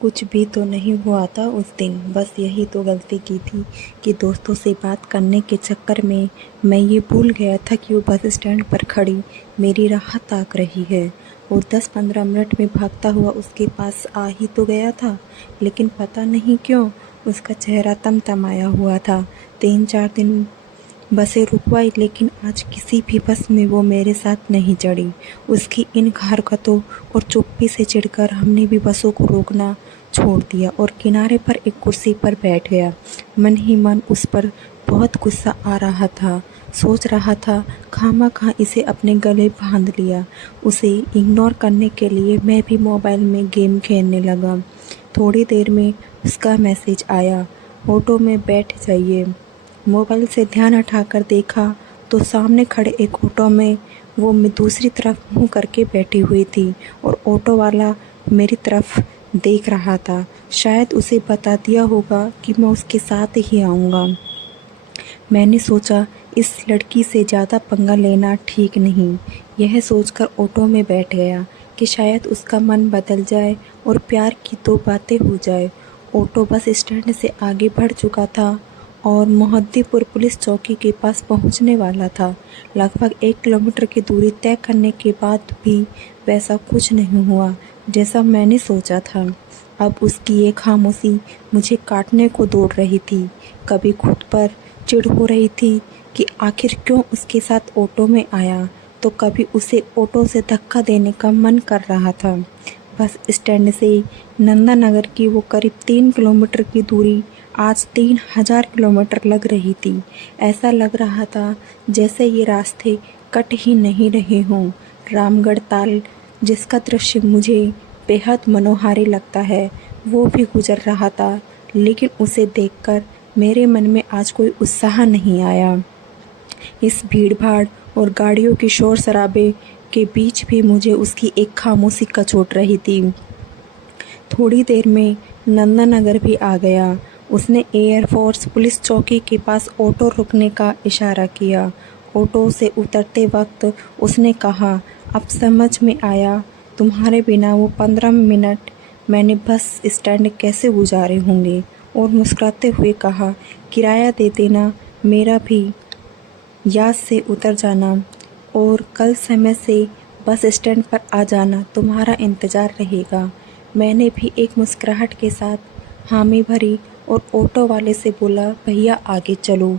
कुछ भी तो नहीं हुआ था उस दिन, बस यही तो गलती की थी कि दोस्तों से बात करने के चक्कर में मैं ये भूल गया था कि वो बस स्टैंड पर खड़ी मेरी राह ताक रही है। और 10-15 मिनट में भागता हुआ उसके पास आ ही तो गया था, लेकिन पता नहीं क्यों उसका चेहरा तमतमाया हुआ था। 3-4 दिन बसें रुकवाई, लेकिन आज किसी भी बस में वो मेरे साथ नहीं चढ़ी। उसकी इन हरकतों और चुप्पी से चिढ़कर हमने भी बसों को रोकना छोड़ दिया और किनारे पर एक कुर्सी पर बैठ गया। मन ही मन उस पर बहुत गुस्सा आ रहा था। सोच रहा था खामखा इसे अपने गले बांध लिया। उसे इग्नोर करने के लिए मैं भी मोबाइल में गेम खेलने लगा। थोड़ी देर में उसका मैसेज आया, ऑटो में बैठ जाइए। मोबाइल से ध्यान हटाकर देखा तो सामने खड़े एक ऑटो में वो मैं दूसरी तरफ मुंह करके बैठी हुई थी और ऑटो वाला मेरी तरफ देख रहा था। शायद उसे बता दिया होगा कि मैं उसके साथ ही आऊँगा। मैंने सोचा इस लड़की से ज़्यादा पंगा लेना ठीक नहीं। यह सोचकर ऑटो में बैठ गया कि शायद उसका मन बदल जाए और प्यार की दो बातें हो जाए। ऑटो बस स्टैंड से आगे बढ़ चुका था और मोहद्दीपुर पुलिस चौकी के पास पहुंचने वाला था। लगभग 1 किलोमीटर की दूरी तय करने के बाद भी वैसा कुछ नहीं हुआ जैसा मैंने सोचा था। अब उसकी ये खामोशी मुझे काटने को दौड़ रही थी। कभी खुद पर चिढ़ हो रही थी कि आखिर क्यों उसके साथ ऑटो में आया, तो कभी उसे ऑटो से धक्का देने का मन कर रहा था। बस स्टैंड से नंदानगर की वो करीब 3 किलोमीटर की दूरी आज 3000 किलोमीटर लग रही थी। ऐसा लग रहा था जैसे ये रास्ते कट ही नहीं रहे हों। रामगढ़ ताल, जिसका दृश्य मुझे बेहद मनोहारी लगता है, वो भी गुजर रहा था, लेकिन उसे देखकर मेरे मन में आज कोई उत्साह नहीं आया। इस भीड़-भाड़ और गाड़ियों की शोर शराबे के बीच भी मुझे उसकी एक खामोशी कचोट रही थी। थोड़ी देर में नंदानगर भी आ गया। उसने एयरफोर्स पुलिस चौकी के पास ऑटो रुकने का इशारा किया। ऑटो से उतरते वक्त उसने कहा, अब समझ में आया तुम्हारे बिना वो 15 मिनट मैंने बस स्टैंड कैसे गुजारे होंगे। और मुस्कुराते हुए कहा, किराया दे देना, मेरा भी याद से उतर जाना और कल समय से बस स्टैंड पर आ जाना, तुम्हारा इंतज़ार रहेगा। मैंने भी एक मुस्कुराहट के साथ हामी भरी और ऑटो वाले से बोला, भैया आगे चलो।